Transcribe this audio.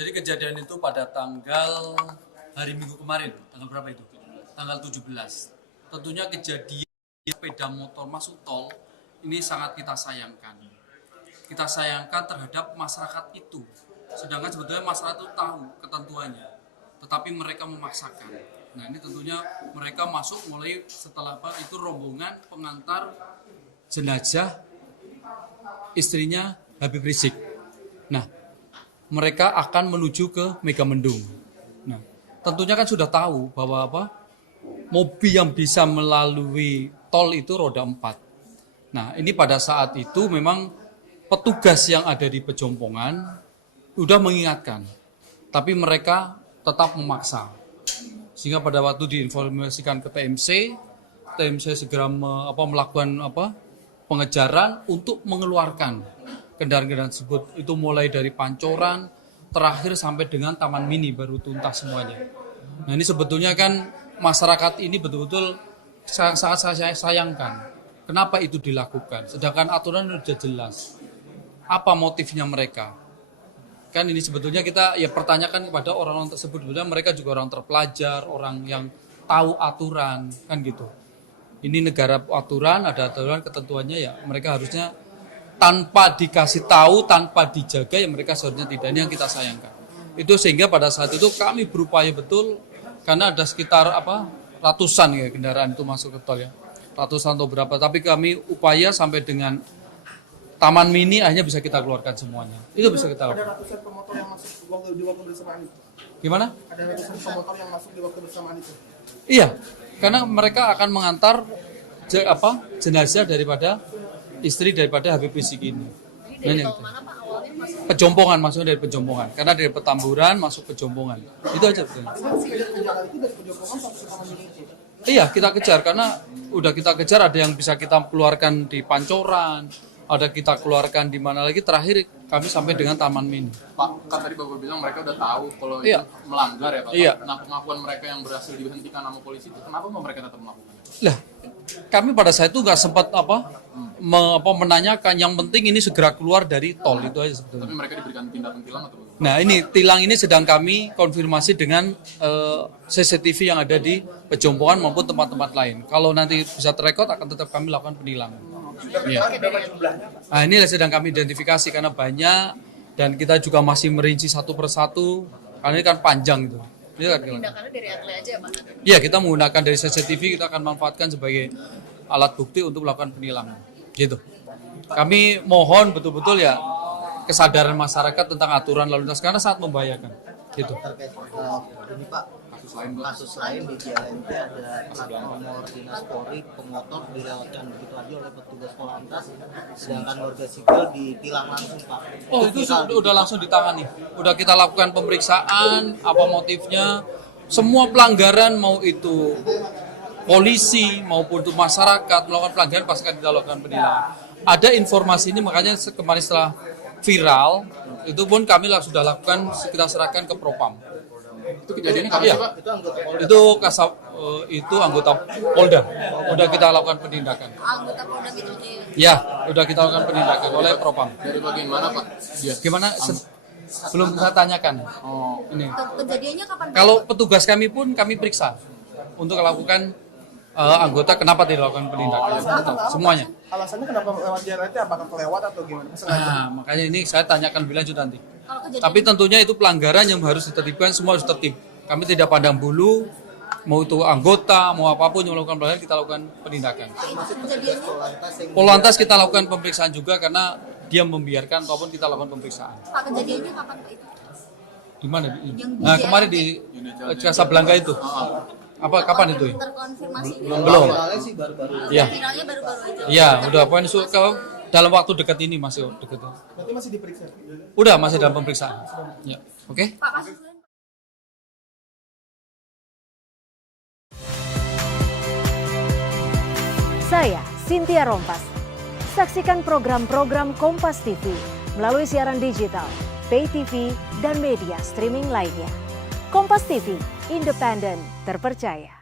Jadi kejadian itu pada tanggal hari Minggu kemarin, tanggal berapa itu? Tanggal 17. Tentunya kejadian sepeda motor masuk tol ini sangat kita sayangkan. Kita sayangkan terhadap masyarakat itu. Sedangkan sebetulnya masyarakat itu tahu ketentuannya, tetapi mereka memaksakan. Nah ini tentunya mereka masuk mulai setelah apa itu rombongan pengantar jenazah istrinya Habib Rizik. Nah, mereka akan menuju ke Megamendung. Nah, tentunya kan sudah tahu bahwa apa? Mobil yang bisa melalui tol itu roda 4. Nah, ini pada saat itu memang petugas yang ada di Pejompongan sudah mengingatkan. Tapi mereka tetap memaksa. Sehingga pada waktu diinformasikan ke TMC segera melakukan pengejaran untuk mengeluarkan kendaraan-kendaraan tersebut. Itu mulai dari Pancoran, terakhir sampai dengan Taman Mini baru tuntas semuanya. Nah ini sebetulnya kan masyarakat ini betul-betul sangat saya sayangkan. Kenapa itu dilakukan? Sedangkan aturan sudah jelas. Apa motifnya mereka? Kan ini sebetulnya kita ya pertanyakan kepada orang-orang tersebut. Sebetulnya mereka juga orang terpelajar, orang yang tahu aturan, kan gitu. Ini negara aturan, ada aturan ketentuannya ya mereka harusnya tanpa dikasih tahu, tanpa dijaga ya mereka seharusnya tidak. Ini yang kita sayangkan. Itu sehingga pada saat itu kami berupaya betul karena ada sekitar ratusan ya kendaraan itu masuk ke tol ya. Ratusan atau berapa, tapi kami upaya sampai dengan Taman Mini akhirnya bisa kita keluarkan semuanya. Itu bisa kita lakukan. Ada ratusan pemotor yang masuk di waktu bersamaan itu. Gimana? Ada ratusan pemotor yang masuk di waktu bersamaan itu. Iya, karena mereka akan mengantar jenazah daripada istri daripada Habib Rizik ini. Jadi dari tol mana Pak awalnya masuk? Pejompongan, maksudnya dari Pejompongan. Karena dari Petamburan masuk Pejompongan. Itu aja betul. Kejar itu dari Pejompongan sampai ke Taman Mini itu. Iya, kita kejar karena udah kita kejar, ada yang bisa kita keluarkan di Pancoran, ada kita keluarkan di mana lagi, terakhir kami sampai dengan Taman Mini. Pak, kan tadi Bapak bilang mereka udah tahu kalau Iya. itu melanggar ya Pak. Iya. Nah, pengakuan mereka yang berhasil dihentikan sama polisi itu kenapa mereka tetap melakukannya? Lah, kami pada saat itu nggak sempat menanyakan. Yang penting ini segera keluar dari tol itu aja sebetulnya. Tapi mereka diberikan tindakan tilang atau bagaimana? Nah ini tilang ini sedang kami konfirmasi dengan CCTV yang ada di Pejompongan maupun tempat-tempat lain. Kalau nanti bisa terekod akan tetap kami lakukan penilangan. Ya. Nah ini sedang kami identifikasi karena banyak dan kita juga masih merinci satu persatu karena ini kan panjang itu. Tindakannya dari atle aja ya Pak? Iya, kita menggunakan dari CCTV, kita akan manfaatkan sebagai alat bukti untuk melakukan penilangan. Gitu. Kami mohon betul-betul ya kesadaran masyarakat tentang aturan lalu lintas karena sangat membahayakan. Gitu. Terkait ini Pak, kasus lain di JLNT ada plat nomor dinas Polri pemotor dilewatkan begitu aja oleh petugas Polantas, sedangkan warga sipil ditilang langsung Pak. Oh itu udah langsung ditangani. Udah kita lakukan pemeriksaan, apa motifnya, semua pelanggaran mau itu polisi maupun itu masyarakat melakukan pelanggaran pasti akan kita lakukan penilangan. Ada informasi ini makanya kemarin setelah viral itu pun kami sudah lakukan, kita serahkan ke Propam. Itu kejadiannya kapan Iya. sih Pak? Itu anggota Polda. Itu anggota Polda. Udah kita lakukan penindakan. Anggota Polda gitu Ya, udah kita lakukan penindakan oleh Propam. Dari bagian mana Pak? Dia. Gimana? Belum saya tanyakan. Oh, Ini. Kejadiannya kapan? Kalau petugas kami pun kami periksa untuk melakukan anggota kenapa dilakukan penindakan. Semuanya. Alasannya kenapa lewat JLNT, apakah kelewat atau gimana? Nah, makanya ini saya tanyakan lebih lanjut nanti. Kalau kejadian Tapi tentunya itu pelanggaran yang harus ditertibkan, semua harus tertib. Kami tidak pandang bulu, mau itu anggota, mau apapun yang melakukan pelanggaran, kita lakukan penindakan. kejadiannya Polantas kita lakukan pemeriksaan juga karena dia membiarkan ataupun kita lakukan pemeriksaan. Pak kejadiannya kapan Pak itu? Di mana? Yang di Nah, kemarin di Casablanca itu. Apa kapan itu? Terkonfirmasi Belum. Viralnya sih baru-baru. Iya. viralnya baru-baru aja. Iya, udah poin kalau dalam waktu dekat ini masih dekat. Berarti masih diperiksa. Udah masih dalam pemeriksaan. Ya. Oke. Pak kasus lain Saya Cynthia Rompas. Saksikan program-program Kompas TV melalui siaran digital, pay TV, dan media streaming lainnya. Kompas TV, independen, terpercaya.